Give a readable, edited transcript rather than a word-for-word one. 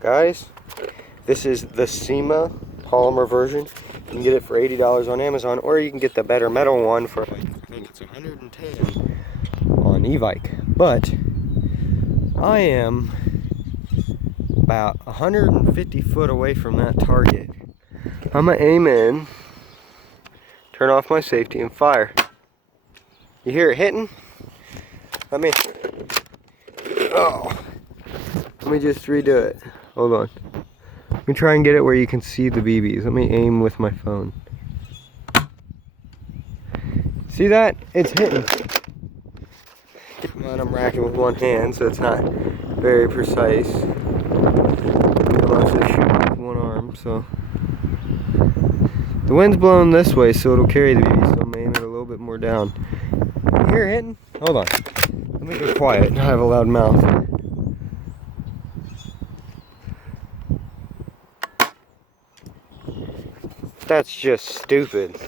Guys, this is the Cyma polymer version. You can get it for $80 on Amazon, or you can get the better metal one for like, I think it's 110 on e-bike. But I am about 150 foot away from that target. I'm gonna aim in, turn off my safety, and fire. You hear it hitting? Let me just redo it. Hold on. Let me try and get it where you can see the BBs. Let me aim with my phone. See that? It's hitting. And I'm racking with one hand, so it's not very precise. I'm actually shooting with one arm, so. The wind's blowing this way, so it'll carry the BB, so I'm aiming it a little bit more down. You hear it hitting? Hold on. Let me go quiet. I have a loud mouth. That's just stupid.